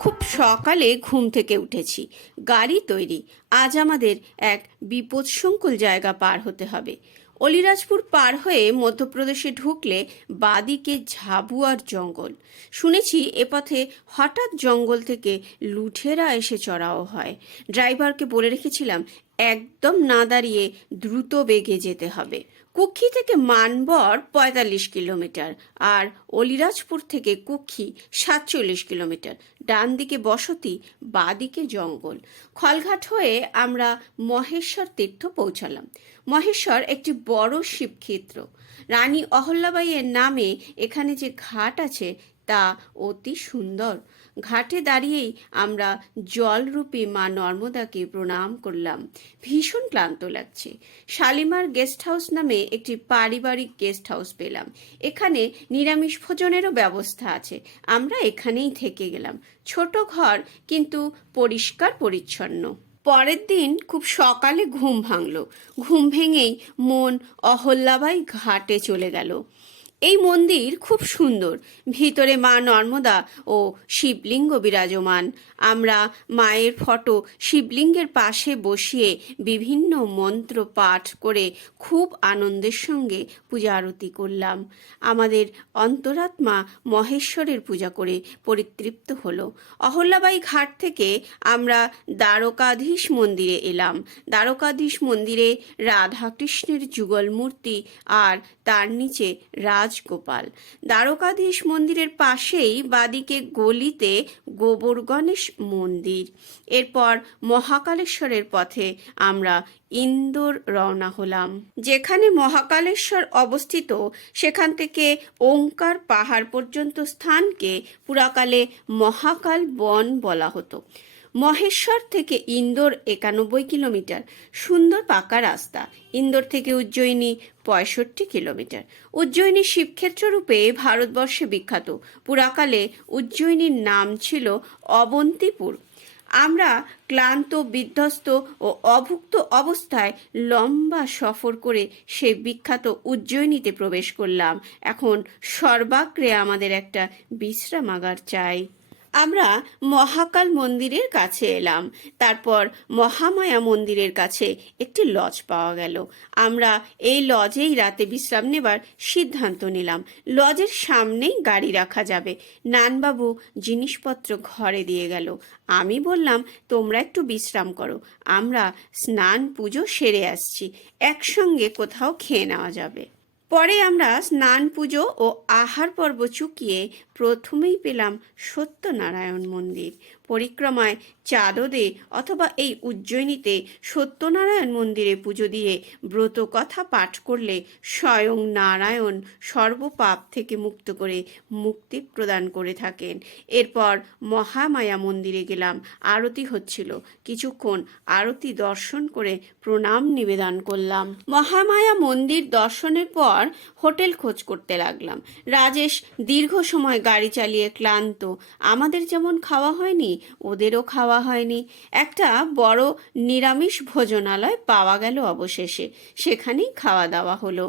খুব সকালে ঘুম থেকে উঠেছি, গাড়ি তৈরি। আজ আমাদের এক বিপদসংকুল জায়গা পার হতে হবে। অলিরাজপুর পার হয়ে মধ্যপ্রদেশে ঢুকলে বাদিকে ঝাবুয়ার জঙ্গল। শুনেছি এ পথে হঠাৎ জঙ্গল থেকে লুঠেরা এসে চড়াও হয়। ড্রাইভারকে বলে রেখেছিলাম একদম না দাঁড়িয়ে দ্রুত বেগে যেতে হবে। কুক্ষি থেকে মানবর ৪৫ কিলোমিটার আর অলিরাজপুর থেকে কুক্ষি ৪৭ কিলোমিটার। ডান দিকে বসতি, বাঁ দিকে জঙ্গল। খলঘাট হয়ে আমরা মহেশ্বর তীর্থ পৌঁছালাম। মহেশ্বর একটি বড় শিবক্ষেত্র। রানী অহল্যাবাইয়ের নামে এখানে যে ঘাট আছে তা অতি সুন্দর। ঘাটে দাঁড়িয়েই আমরা জলরূপী মা নর্মদাকে প্রণাম করলাম। ভীষণ ক্লান্ত লাগছে। শালিমার গেস্ট হাউস নামে একটি পারিবারিক গেস্ট হাউস পেলাম। এখানে নিরামিষ ভোজনেরও ব্যবস্থা আছে। আমরা এখানেই থেকে গেলাম। ছোট ঘর, কিন্তু পরিষ্কার পরিচ্ছন্ন। পরের দিন খুব সকালে ঘুম ভাঙল। ঘুম ভেঙেই মন অহল্যাবাই ঘাটে চলে গেল। এই মন্দির খুব সুন্দর। ভিতরে মা নর্মদা ও শিবলিঙ্গ বিরাজমান। আমরা মায়ের ফটো শিবলিঙ্গের পাশে বসিয়ে বিভিন্ন মন্ত্র পাঠ করে খুব আনন্দের সঙ্গে পূজা আরতি করলাম। আমাদের অন্তরাত্মা মহেশ্বরের পূজা করে পরিতৃপ্ত হলো। অহল্যাবাই ঘাট থেকে আমরা দ্বারকাধীশ মন্দিরে এলাম। দ্বারকাধীশ মন্দিরে রাধাকৃষ্ণের যুগল মূর্তি আর তার নিচে রাজগোপাল। দ্বারকাধীশ মন্দিরের পাশেই বাদিকে গলিতে গোবর গণেশ মন্দির। এরপর মহাকালেশ্বরের পথে আমরা ইন্দোর রওনা হলাম। যেখানে মহাকালেশ্বর অবস্থিত সেখান থেকে ওঙ্কার পাহাড় পর্যন্ত স্থানকে পুরাকালে মহাকাল বন বলা হতো। মহেশ্বর থেকে ইন্দোর ৯১ কিলোমিটার, সুন্দর পাকা রাস্তা। ইন্দোর থেকে উজ্জয়িনী ৬৫ কিলোমিটার। উজ্জয়িনী শিবক্ষেত্র রূপে ভারতবর্ষে বিখ্যাত। পুরাকালে উজ্জয়িনীর নাম ছিল অবন্তিপুর। আমরা ক্লান্ত, বিধ্বস্ত ও অভুক্ত অবস্থায় লম্বা সফর করে সে বিখ্যাত উজ্জয়িনীতে প্রবেশ করলাম। এখন সর্বাগ্রে আমাদের একটা বিশ্রামাগার চাই। আমরা মহাকাল মন্দিরের কাছে এলাম। তারপর মহামায়া মন্দিরের কাছে একটি লজ পাওয়া গেল। আমরা এই লজেই রাতে বিশ্রাম নেবার সিদ্ধান্ত নিলাম। লজের সামনেই গাড়ি রাখা যাবে। নানবাবু জিনিসপত্র ঘরে দিয়ে গেল। আমি বললাম তোমরা একটু বিশ্রাম করো, আমরা স্নান পুজো সেরে আসছি, একসঙ্গে কোথাও খেয়ে নেওয়া যাবে। পরে আমরা স্নান পুজো ও আহার পর্ব চুকিয়ে প্রথমেই পেলাম সত্যনারায়ণ মন্দির। পরিক্রমায় চাঁদদে অথবা এই উজ্জয়িনীতে সত্যনারায়ণ মন্দিরে পুজো দিয়ে ব্রত কথা পাঠ করলে স্বয়ং নারায়ণ সর্বপাপ থেকে মুক্ত করে মুক্তি প্রদান করে থাকেন। এরপর মহামায়া মন্দিরে গেলাম। আরতি হচ্ছিল। কিছুক্ষণ আরতি দর্শন করে প্রণাম নিবেদন করলাম। মহামায়া মন্দির দর্শনের পর হোটেল খোঁজ করতে লাগলাম। রাজেশ দীর্ঘ সময় গাড়ি চালিয়ে ক্লান্ত। আমাদের যেমন খাওয়া হয়নি, ওদেরও খাওয়া হয়নি। একটা বড় নিরামিষ ভোজনালয় পাওয়া গেল অবশেষে। সেখানেই খাওয়া দাওয়া হলো।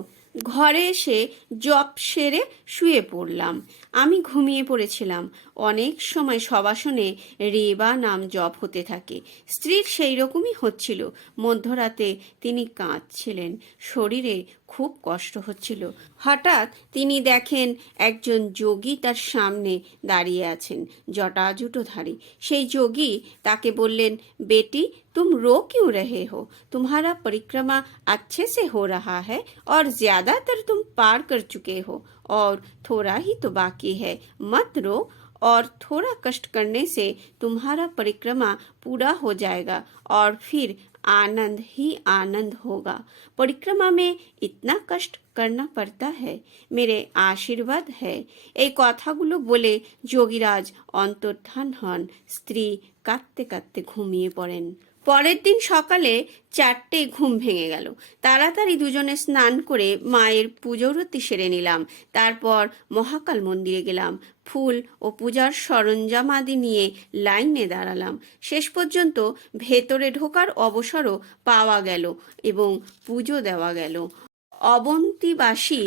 ঘরে এসে জপ সেরে শুয়ে পড়লাম। আমি ঘুমিয়ে পড়েছিলাম। অনেক সময় সবাসনে রেবা নাম জপ হতে থাকে। স্ত্রীর সেই রকমই হচ্ছিল। মধ্যরাতে তিনি কাঁদছিলেন, শরীরে খুব কষ্ট হচ্ছিল। হঠাৎ তিনি দেখেন একজন যোগী তার সামনে দাঁড়িয়ে আছেন, জটাজুটোধারী। সেই যোগী তাকে বললেন, বেটি तुम रो क्यों रहे हो? तुम्हारा परिक्रमा अच्छे से हो रहा है और ज्यादातर तुम पार कर चुके हो और थोड़ा ही तो बाकी है। मत रो और थोड़ा कष्ट करने से तुम्हारा परिक्रमा पूरा हो जाएगा और फिर आनंद ही आनंद होगा। परिक्रमा में इतना कष्ट करना पड़ता है, मेरे आशीर्वाद है। এই কথাগুলো বলে যোগীরাজ অন্তর্ধান হন। স্ত্রী কাঁদতে কাঁদতে ঘুমিয়ে পড়েন। পরের দিন সকালে ৪টে ঘুম ভেঙে গেল। তাড়াতাড়ি দুজনে স্নান করে মায়ের পুজোরতি সেরে নিলাম। তারপর মহাকাল মন্দিরে গেলাম। ফুল ও পূজার সরঞ্জামাদি নিয়ে লাইনে দাঁড়ালাম। শেষ পর্যন্ত ভেতরে ঢোকার অবসরও পাওয়া গেল এবং পুজো দেওয়া গেল। অবন্তীবাসী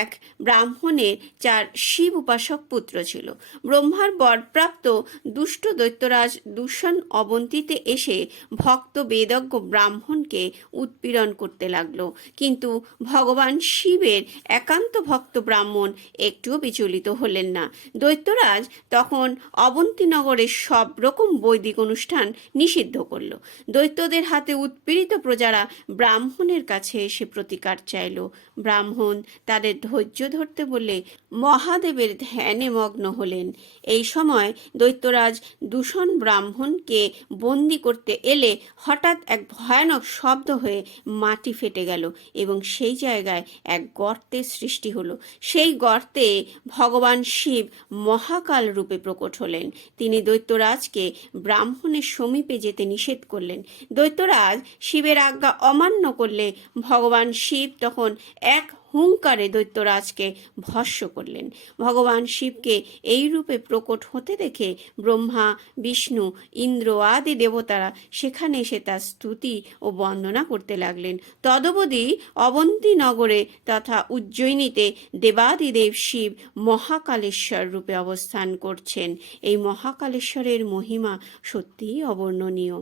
এক ব্রাহ্মণের 4 শিব উপাসক পুত্র ছিল। ব্রহ্মার বরপ্রাপ্ত দুষ্ট দৈত্যরাজ দূষণ অবন্তীতে এসে ভক্ত বেদজ্ঞ ব্রাহ্মণকে উৎপীড়ন করতে লাগলো, কিন্তু ভগবান শিবের একান্ত ভক্ত ব্রাহ্মণ একটুও বিচলিত হলেন না। দৈত্যরাজ তখন অবন্তীনগরের সব রকম বৈদিক অনুষ্ঠান নিষিদ্ধ করল। দৈত্যদের হাতে উৎপীড়িত প্রজারা ব্রাহ্মণের কাছে এসে প্রতিকার চাইল। ব্রাহ্মণ তাদের ধৈর্য ধরতে বলে মহাদেবের ধ্যানে মগ্ন হলেন। এই সময় দৈত্যরাজ দূষণ ব্রাহ্মণকে বন্দি করতে এলে হঠাৎ এক ভয়ানক শব্দ হয়ে মাটি ফেটে গেল এবং সেই জায়গায় এক গর্তের সৃষ্টি হলো। সেই গর্তে ভগবান শিব মহাকাল রূপে প্রকট হলেন। তিনি দৈত্যরাজকে ব্রাহ্মণের সমীপে যেতে নিষেধ করলেন। দৈত্যরাজ শিবের আজ্ঞা অমান্য করলে ভগবান শিব তখন এক হুঙ্কারে দৈত্যরাজকে ভস্ম করলেন। ভগবান শিবকে এই রূপে প্রকট হতে দেখে ব্রহ্মা, বিষ্ণু, ইন্দ্র আদি দেবতারা সেখানে এসে তার স্তুতি ও বন্দনা করতে লাগলেন। তদবধি অবন্তী নগরে তথা উজ্জয়িনীতে দেবাদিদেব শিব মহাকালেশ্বর রূপে অবস্থান করছেন। এই মহাকালেশ্বরের মহিমা সত্যিই অবর্ণনীয়।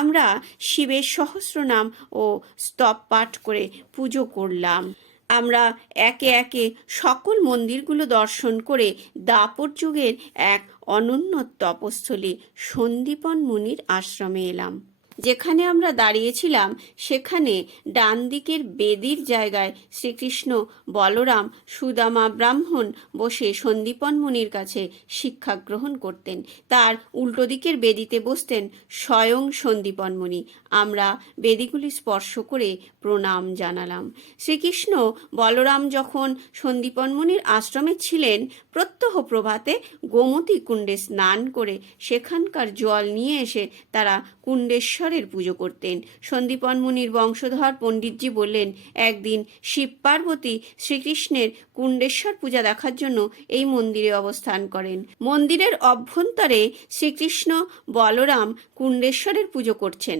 আমরা শিবের সহস্রনাম ও স্তব পাঠ করে পুজো করলাম। আমরা একে একে সকল মন্দিরগুলো দর্শন করে দাপর যুগের এক অনন্য তপস্থলী সন্দীপন মুনির আশ্রমে এলাম। যেখানে আমরা দাঁড়িয়েছিলাম সেখানে ডান দিকের বেদির জায়গায় শ্রীকৃষ্ণ, বলরাম, সুদামা ব্রাহ্মণ বসে সন্দীপন মুনির কাছে শিক্ষা গ্রহণ করতেন। তার উল্টো দিকের বেদিতে বসতেন স্বয়ং সন্দীপন মুনি। আমরা বেদিগুলি স্পর্শ করে প্রণাম জানালাম। শ্রীকৃষ্ণ, বলরাম যখন সন্দীপন মুনির আশ্রমে ছিলেন, প্রত্যহ প্রভাতে গোমতী কুণ্ডে স্নান করে সেখানকার জল নিয়ে এসে তারা কুণ্ডেশ্বরের পুজো করতেন। সন্দীপন মুনির বংশধর পণ্ডিতজি বললেন, একদিন শিব পার্বতী শ্রীকৃষ্ণের কুণ্ডেশ্বর পূজা দেখার জন্য এই মন্দিরে অবস্থান করেন। মন্দিরের অভ্যন্তরে শ্রীকৃষ্ণ, বলরাম কুণ্ডেশ্বরের পুজো করছেন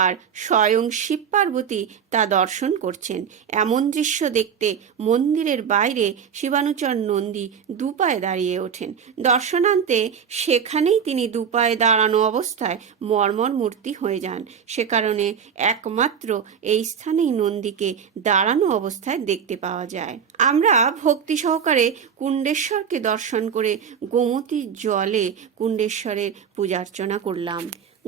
আর স্বয়ং শিব পার্বতী তা দর্শন করছেন। এমন দৃশ্য দেখতে মন্দিরের বাইরে শিবানুচর নন্দী দুপায়ে দাঁড়িয়ে ওঠেন। দর্শনান্তে সেখানেই তিনি দুপায়ে দাঁড়ানো অবস্থায় মর্মর মূর্তি হয়ে যান। সে কারণে একমাত্র এই স্থানেই নন্দীকে দাঁড়ানো অবস্থায় দেখতে পাওয়া যায়। আমরা ভক্তি সহকারে কুণ্ডেশ্বরকে দর্শন করে গোমতী জলে কুণ্ডেশ্বরের পূজার্চনা করলাম।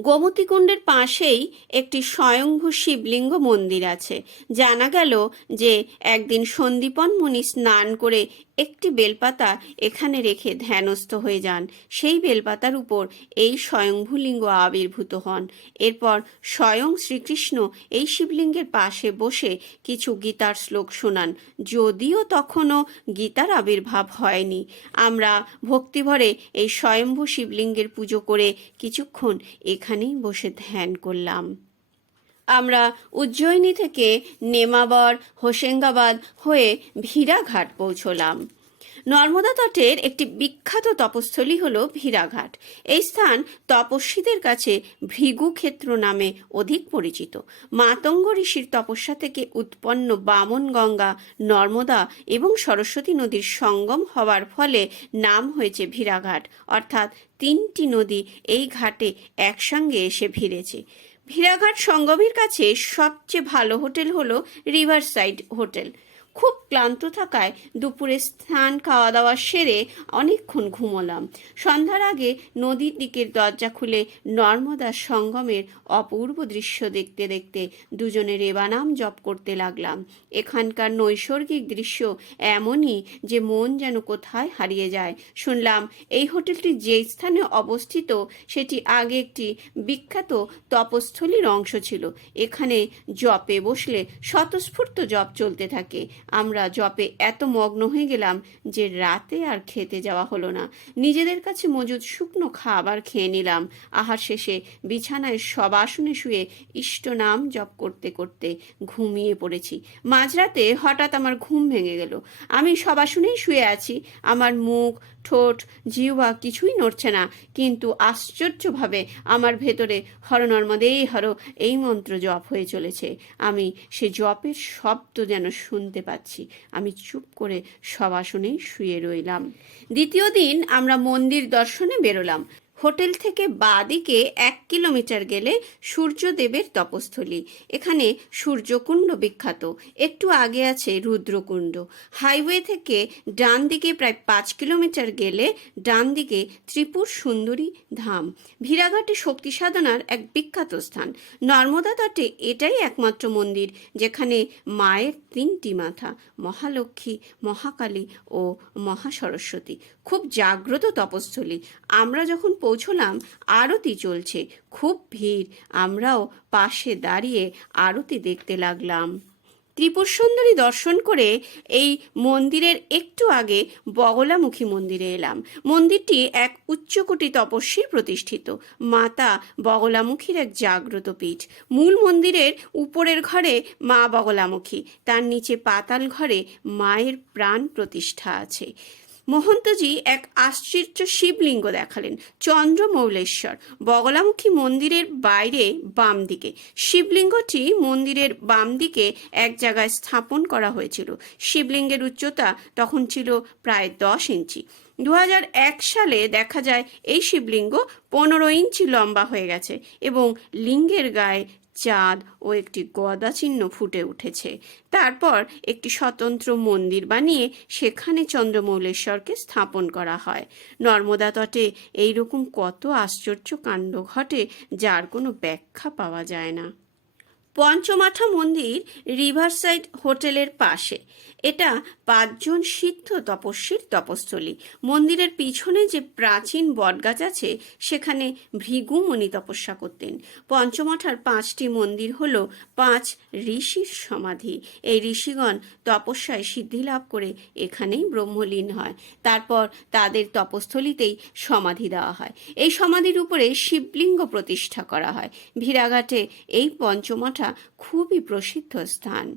গোমতী কুণ্ডের পাশেই একটি স্বয়ংভূ শিবলিঙ্গ মন্দির আছে। জানা গেল যে একদিন সন্দীপন মুনি স্নান করে একটি বেলপাতা এখানে রেখে ধ্যানস্থ হয়ে যান। সেই বেলপাতার উপর এই স্বয়ংভূলিঙ্গ আবির্ভূত হন। এরপর স্বয়ং শ্রীকৃষ্ণ এই শিবলিঙ্গের পাশে বসে কিছু গীতার শ্লোক শোনান, যদিও তখনও গীতার আবির্ভাব হয়নি। আমরা ভক্তিভরে এই স্বয়ংভূ শিবলিঙ্গের পুজো করে কিছুক্ষণ এখানেই বসে ধ্যান করলাম। আমরা উজ্জয়িনী থেকে নেমাবর, হোশেঙ্গাবাদ হয়ে ভিরাঘাট পৌঁছলাম। নর্মদা তটের একটি বিখ্যাত তপস্থলী হল ভিরাঘাট। এই স্থান তপস্বীদের কাছে ভৃগুক্ষেত্র নামে অধিক পরিচিত। মাতঙ্গ ঋষির তপস্যা থেকে উৎপন্ন বামন গঙ্গা, নর্মদা এবং সরস্বতী নদীর সঙ্গম হওয়ার ফলে নাম হয়েছে ভিরাঘাট, অর্থাৎ 3টি নদী এই ঘাটে একসঙ্গে এসে ভিড়েছে। ভিরাঘাট সঙ্গমের কাছে সবচেয়ে ভালো হোটেল হলো রিভারসাইড হোটেল। খুব ক্লান্ত থাকায় দুপুরে স্নান খাওয়া দাওয়া সেরে অনেকক্ষণ ঘুমোলাম। সন্ধ্যার আগে নদীর দিকের দরজা খুলে নর্মদার সঙ্গমের অপূর্ব দৃশ্য দেখতে দেখতে দুজনে রেবানাম জপ করতে লাগলাম। এখানকার নৈসর্গিক দৃশ্য এমনই যে মন যেন কোথায় হারিয়ে যায়। শুনলাম এই হোটেলটি যে স্থানে অবস্থিত সেটি আগে একটি বিখ্যাত তপস্থলীর অংশ ছিল। এখানে জপে বসলে স্বতঃস্ফূর্ত জপ চলতে থাকে। আমরা জপে এত মগ্ন হয়ে গেলাম যে রাতে আর খেতে যাওয়া হলো না। নিজেদের কাছে মজুদ শুকনো খাবার খেয়ে নিলাম। আহার শেষে বিছানায় শবাসনে শুয়ে ইষ্ট নাম জপ করতে করতে ঘুমিয়ে পড়েছি। মাঝরাতে হঠাৎ আমার ঘুম ভেঙে গেল। আমি শবাসনেই শুয়ে আছি। আমার মুখ, ঠোঁট, জিহ্বা কিছুই নড়ছে না, কিন্তু আশ্চর্যভাবে আমার ভেতরে হর নর্মদেই হর এই মন্ত্র জপ হয়ে চলেছে। আমি সে জপের শব্দ যেন শুনতে পাচ্ছি। আমি চুপ করে শবাসনেই শুয়ে রইলাম। দ্বিতীয় দিন আমরা মন্দির দর্শনে বেরোলাম। হোটেল থেকে বাঁদিকে 1 কিলোমিটার গেলে সূর্যদেবের তপস্থলী। এখানে সূর্যকুণ্ড বিখ্যাত। একটু আগে আছে রুদ্রকুণ্ড। হাইওয়ে থেকে ডান দিকে প্রায় 5 কিলোমিটার গেলে ডান দিকে ত্রিপুর সুন্দরী ধাম। ভিড়াঘাটে শক্তি সাধনার এক বিখ্যাত স্থান। নর্মদা তটে এটাই একমাত্র মন্দির যেখানে মায়ের 3টি মাথা, মহালক্ষ্মী, মহাকালী ও মহাসরস্বতী। খুব জাগ্রত তপস্থলী। আমরা যখন পৌঁছলাম আরতি চলছে, খুব ভিড়। আমরাও পাশে দাঁড়িয়ে আরতি দেখতে লাগলাম। ত্রিপুর সুন্দরী দর্শন করে এই মন্দিরের একটু আগে বগলামুখী মন্দিরে এলাম। মন্দিরটি এক উচ্চকোটি তপস্বীর প্রতিষ্ঠিত। মাতা বগলামুখীর এক জাগ্রত পীঠ। মূল মন্দিরের উপরের ঘরে মা বগলামুখী, তার নিচে পাতাল ঘরে মায়ের প্রাণ প্রতিষ্ঠা আছে। মহন্তজি এক আশ্চর্য শিবলিঙ্গ দেখালেন, চন্দ্রমৌলেশ্বর। বগলামুখী মন্দিরের বাইরে বাম দিকে। শিবলিঙ্গটি মন্দিরের বাম দিকে এক জায়গায় স্থাপন করা হয়েছিল। শিবলিঙ্গের উচ্চতা তখন ছিল প্রায় 10 ইঞ্চি। 2001 সালে দেখা যায় এই শিবলিঙ্গ 15 ইঞ্চি লম্বা হয়ে গেছে এবং লিঙ্গের গায়ে চাঁদ ও একটি গদা চিহ্ন ফুটে উঠেছে। তারপর একটি স্বতন্ত্র মন্দির বানিয়ে সেখানে চন্দ্রমৌলেশ্বরকে স্থাপন করা হয়। নর্মদা তটে এইরকম কত আশ্চর্য কাণ্ড ঘটে যার কোনো ব্যাখ্যা পাওয়া যায় না। পঞ্চমাঠা মন্দির রিভারসাইড হোটেলের পাশে। এটা 5 জন সিদ্ধ তপস্বীর তপস্থলী। মন্দিরের পিছনে যে প্রাচীন বটগাছ আছে সেখানে ভৃগু মুনি তপস্যা করতেন। পঞ্চমাঠার 5টি মন্দির হল 5 ঋষির সমাধি। এই ঋষিগণ তপস্যায় সিদ্ধি লাভ করে এখানেই ব্রহ্মলীন হয়। তারপর তাদের তপস্থলীতেই সমাধি দেওয়া হয়। এই সমাধির উপরে শিবলিঙ্গ প্রতিষ্ঠা করা হয়। ভিড়াঘাটে এই পঞ্চমঠা খুবই প্রসিদ্ধ স্থান।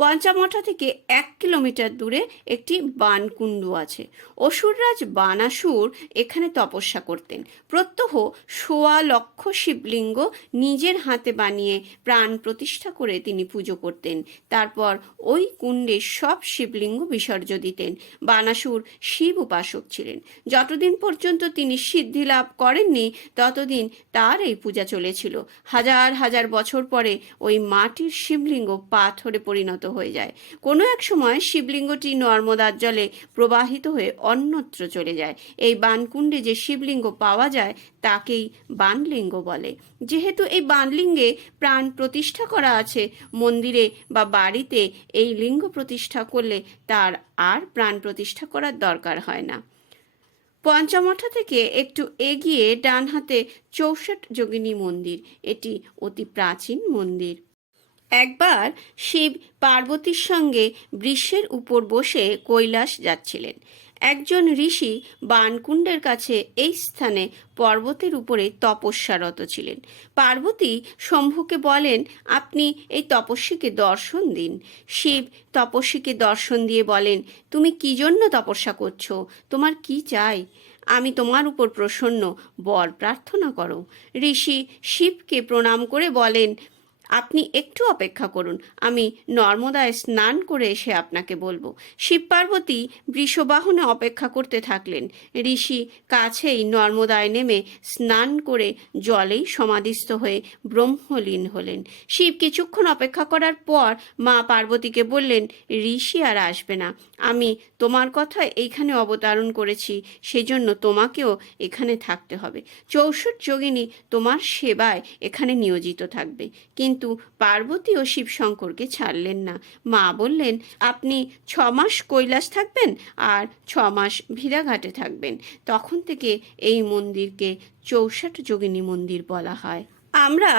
পঞ্চমঠা থেকে 1 কিলোমিটার দূরে একটি বানকুণ্ড আছে। অসুররাজ বানাসুর এখানে তপস্যা করতেন। প্রত্যহ 1.25 লক্ষ শিবলিঙ্গ নিজের হাতে বানিয়ে প্রাণ প্রতিষ্ঠা করে তিনি পুজো করতেন। তারপর ওই কুণ্ডে সব শিবলিঙ্গ বিসর্জন দিতেন। বানাসুর শিব উপাসক ছিলেন। যতদিন পর্যন্ত তিনি সিদ্ধি লাভ করেননি ততদিন তার এই পূজা চলেছিল। হাজার হাজার বছর পরে ওই মাটির শিবলিঙ্গ পাথরে পরিণত হয়ে যায়। কোনো এক সময় শিবলিঙ্গটি নর্মদার জলে প্রবাহিত হয়ে অন্যত্র চলে যায়। এই বানকুণ্ডে যে শিবলিঙ্গ পাওয়া যায় তাকেই বানলিঙ্গ বলে। যেহেতু এই বানলিঙ্গে প্রাণ প্রতিষ্ঠা করা আছে, মন্দিরে বা বাড়িতে এই লিঙ্গ প্রতিষ্ঠা করলে তার আর প্রাণ প্রতিষ্ঠা করার দরকার হয় না। পঞ্চমঠা থেকে একটু এগিয়ে ডান হাতে 64 যোগিনী মন্দির। এটি অতি প্রাচীন মন্দির। একবার শিব পার্বতীর সঙ্গে বৃষের উপর বসে কৈলাস যাচ্ছিলেন। একজন ঋষি বানকুণ্ডের কাছে এই স্থানে পর্বতের উপরে তপস্যারত ছিলেন। পার্বতী শম্ভুকে বলেন, আপনি এই তপস্বীকে দর্শন দিন। শিব তপস্বীকে দর্শন দিয়ে বলেন, তুমি কি জন্য তপস্যা করছো? তোমার কি চাই? আমি তোমার উপর প্রসন্ন, বর প্রার্থনা করো। ঋষি শিবকে প্রণাম করে বলেন, আপনি একটু অপেক্ষা করুন, আমি নর্মদায় স্নান করে এসে আপনাকে বলবো। শিব পার্বতী বৃষবাহনে অপেক্ষা করতে থাকলেন। ঋষি কাছেই নর্মদায় নেমে স্নান করে জলেই সমাধিস্থ হয়ে ব্রহ্মলীন হলেন। শিব কিছুক্ষণ অপেক্ষা করার পর মা পার্বতীকে বললেন, ঋষি আর আসবে না। আমি তোমার কথায় এইখানে অবতরণ করেছি, সেজন্য তোমাকেও এখানে থাকতে হবে। 64 যোগিনী তোমার সেবায় এখানে নিয়োজিত থাকবে। কিন্তু পার্বতী ও শিবশঙ্করকে ছাড়লেন না। মা বললেন, আপনি 6 মাস কৈলাস থাকবেন আর 6 মাস ভিড়াঘাটে থাকবেন। তখন থেকে এই মন্দিরকে 64 যোগিনী মন্দির বলা হয়। আমরা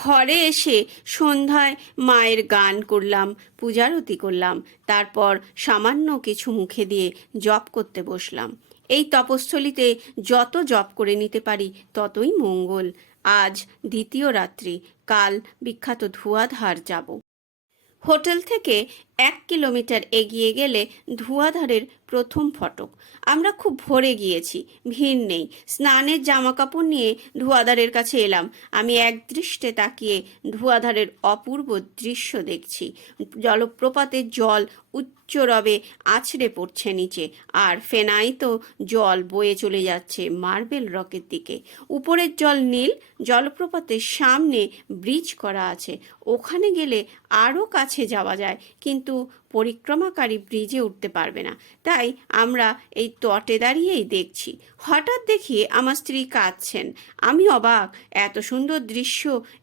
ঘরে এসে সন্ধ্যায় মায়ের গান করলাম, পূজারতি করলাম, তারপর সামান্য কিছু মুখে দিয়ে জপ করতে বসলাম। এই তপস্থলিতে যত জপ করে নিতে পারি ততই মঙ্গল। আজ দ্বিতীয় রাত্রি, কাল বিখ্যাত ধুয়াধার যাব। হোটেল থেকে 1 কিলোমিটার এগিয়ে গেলে ধুয়াধারের প্রথম ফটক। আমরা খুব ভোরে গিয়েছি, ভিড় নেই। স্নানের জামাকাপড় নিয়ে ধুয়াধারের কাছে এলাম। আমি একদৃষ্টে তাকিয়ে ধুয়াধারের অপূর্ব দৃশ্য দেখছি। জলপ্রপাতের জল উচ্চ রবে আছড়ে পড়ছে নিচে, আর ফেনায়িত জল বয়ে চলে যাচ্ছে মার্বেল রকের দিকে। উপরের জল নীল, জলপ্রপাতের সামনে ব্রিজ করা আছে, ওখানে গেলে আরও কাছে যাওয়া যায়, কিন্তু পরিক্রমাকারী ব্রিজে উঠতে পারবে না। তাই আমরা এই তটে দাঁড়িয়েই দেখছি। হঠাৎ দেখি আমার স্ত্রী কাঁদছেন। আমি অবাক, এত সুন্দর দৃশ্য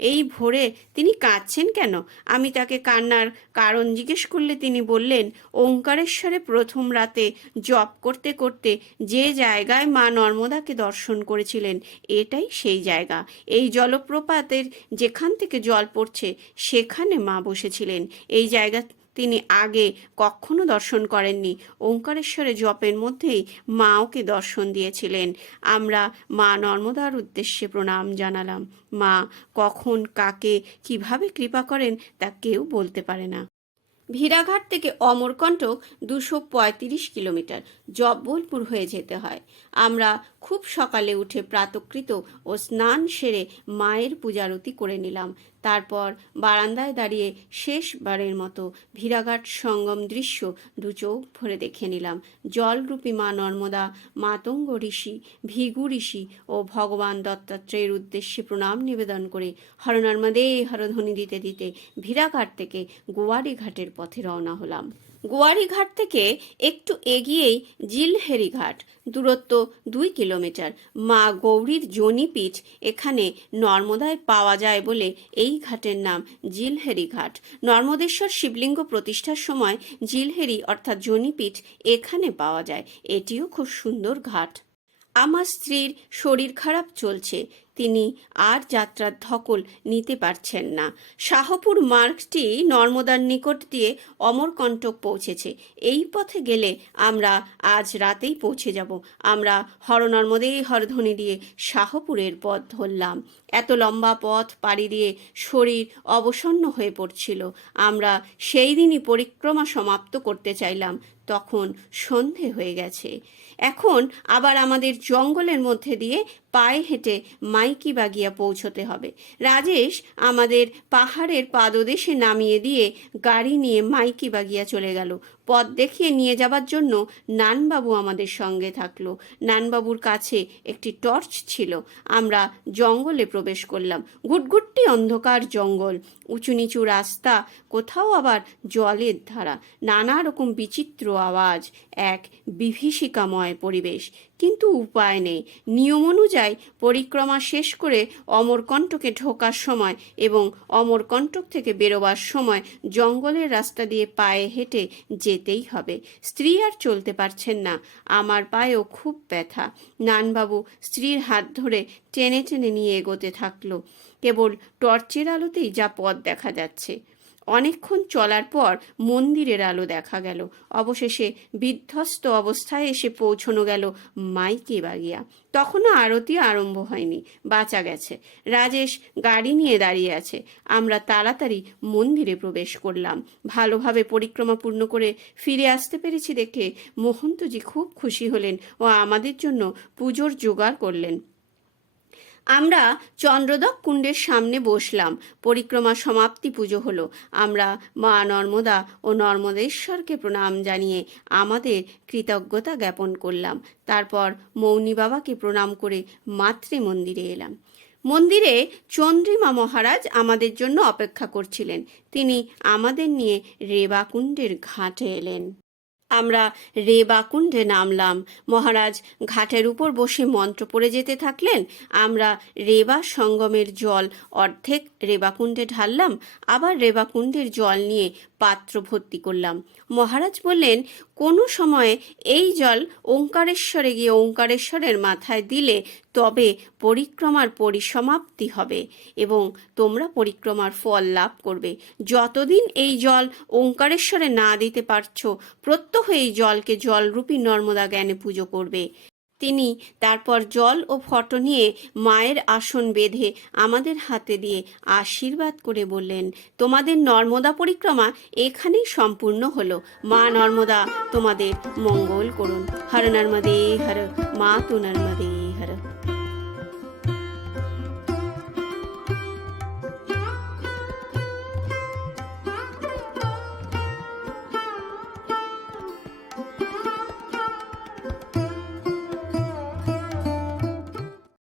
এই ভোরে তিনি কাঁদছেন কেন? আমি তাকে কান্নার কারণ জিজ্ঞেস করলে তিনি বললেন, ওঙ্কারেশ্বরে প্রথম রাতে জপ করতে করতে যে জায়গায় মা নর্মদাকে দর্শন করেছিলেন, এটাই সেই জায়গা। এই জলপ্রপাতের যেখান থেকে জল পড়ছে সেখানে মা বসেছিলেন। এই জায়গা তিনি আগে কখনো দর্শন করেননি। ওঙ্কারেশ্বরে জপের মধ্যেই মা ওকে দর্শন দিয়েছিলেন। আমরা মা নর্মদার উদ্দেশ্যে প্রণাম জানালাম। মা কখন কাকে কিভাবে কৃপা করেন তা কেউ বলতে পারে না। ভিড়াঘাট থেকে অমরকণ্টক 235 কিলোমিটার, জব্বলপুর হয়ে যেতে হয়। আমরা খুব সকালে উঠে প্রাতকৃত ও স্নান সেরে মায়ের পূজারতি করে নিলাম। তারপর বারান্দায় দাঁড়িয়ে শেষবারের মতো ভিড়াঘাট সঙ্গম দৃশ্য দু চোখ ভরে দেখে নিলাম। জলরূপী মা নর্মদা, মাতঙ্গ ঋষি, ভিগু ঋষি ও ভগবান দত্তাত্রেয়ের উদ্দেশ্যে প্রণাম নিবেদন করে হর নর্মদে হরধ্বনি দিতে দিতে ভিড়াঘাট থেকে গোয়ারি ঘাটের পথে রওনা হলাম। গোয়ারি ঘাট থেকে একটু এগিয়েই জিলহেরি ঘাট, দূরত্ব 2 কিলোমিটার। মা গৌরীর যোনিপীঠ এখানে নর্মদায় পাওয়া যায় বলে এই ঘাটের নাম জিলহেরি ঘাট। নর্মদেশ্বর শিবলিঙ্গ প্রতিষ্ঠার সময় জিলহেরি অর্থাৎ যোনিপীঠ এখানে পাওয়া যায়। এটিও খুব সুন্দর ঘাট। আমার স্ত্রীর শরীর খারাপ চলছে, তিনি আর যাত্রার ধকল নিতে পারছেন না। শাহপুর মার্গটি নর্মদার নিকট দিয়ে অমরকণ্টক পৌঁছেছে। এই পথে গেলে আমরা আজ রাতেই পৌঁছে যাব। আমরা হর নর্মদে হরধ্বনি দিয়ে শাহপুরের পথ ধরলাম। এত লম্বা পথ পাড়ি দিয়ে শরীর অবসন্ন হয়ে পড়ছিল। আমরা সেই দিনই পরিক্রমা সমাপ্ত করতে চাইলাম, তখন সন্ধে হয়ে গেছে। এখন আবার আমাদের জঙ্গলের মধ্যে দিয়ে পায়ে হেঁটে মাইকি বাগিয়া পৌঁছতে হবে। রাজেশ আমাদের পাহাড়ের পাদদেশে নামিয়ে দিয়ে গাড়ি নিয়ে মাইকি বাগিয়া চলে গেল। পথ দেখিয়ে নিয়ে যাবার জন্য নানবাবু আমাদের সঙ্গে থাকলো। নানবাবুর কাছে একটি টর্চ ছিল। আমরা জঙ্গলে প্রবেশ করলাম। ঘুটঘুট্টি অন্ধকার জঙ্গল, উঁচু নিচু রাস্তা, কোথাও আবার জলের ধারা, নানা রকম বিচিত্র আওয়াজ, এক বিভীষিকাময় পরিবেশ। কিন্তু উপায় নেই। নিয়ম অনুযায়ী পরিক্রমা শেষ করে অমরকণ্টকে ঢোকার সময় এবং অমরকণ্টক থেকে বেরোবার সময় জঙ্গলের রাস্তা দিয়ে পায়ে হেঁটে যেতেই হবে। স্ত্রী আর চলতে পারছেন না, আমার পায়েও খুব ব্যথা। নানবাবু স্ত্রীর হাত ধরে টেনে টেনে নিয়ে এগোতে থাকলো। কেবল টর্চের আলোতেই যা পথ দেখা যাচ্ছে। অনেকক্ষণ চলার পর মন্দিরের আলো দেখা গেল। অবশেষে বিধ্বস্ত অবস্থায় এসে পৌঁছানো গেল মাইকি বাগিয়া। তখনও আরতি আরম্ভ হয়নি, বাঁচা গেছে। রাজেশ গাড়ি নিয়ে দাঁড়িয়ে আছে। আমরা তাড়াতাড়ি মন্দিরে প্রবেশ করলাম। ভালোভাবে পরিক্রমা পূর্ণ করে ফিরে আসতে পেরেছি দেখে মহন্তজি খুব খুশি হলেন ও আমাদের জন্য পুজোর জোগাড় করলেন। আমরা চন্দ্রদক কুণ্ডের সামনে বসলাম। পরিক্রমা সমাপ্তি পুজো হলো। আমরা মা নর্মদা ও নর্মদেশ্বরকে প্রণাম জানিয়ে আমাদের কৃতজ্ঞতা জ্ঞাপন করলাম। তারপর মৌনী বাবাকে প্রণাম করে মাতৃ মন্দিরে এলাম। মন্দিরে চন্দ্রিমা মহারাজ আমাদের জন্য অপেক্ষা করছিলেন। তিনি আমাদের নিয়ে রেবাকুণ্ডের ঘাটে এলেন। আমরা রেবাকুণ্ডে নামলাম। মহারাজ ঘাটের উপর বসে মন্ত্র পড়ে যেতে থাকলেন। আমরা রেবা সঙ্গমের জল অর্ধেক রেবাকুণ্ডে ঢাললাম, আবার রেবাকুণ্ডের জল নিয়ে পাত্র ভর্তি করলাম। মহারাজ বললেন, কোনো সময়ে এই জল ওঙ্কারেশ্বরে গিয়ে ওঙ্কারেশ্বরের মাথায় দিলে তবে পরিক্রমার পরিসমাপ্তি হবে এবং তোমরা পরিক্রমার ফল লাভ করবে। যতদিন এই জল ওঙ্কারেশ্বরে না দিতে পারছো, প্রত্যহ এই জলকে জলরূপী নর্মদা জ্ঞানে পুজো করবে। তিনি তারপর জল ও ফটো নিয়ে মায়ের আসন বেঁধে আমাদের হাতে দিয়ে আশীর্বাদ করে বললেন, তোমাদের নর্মদা পরিক্রমা এখানেই সম্পূর্ণ হলো। মা নর্মদা তোমাদের মঙ্গল করুন। হর নর্মদে হর, মা তু নর্মদে।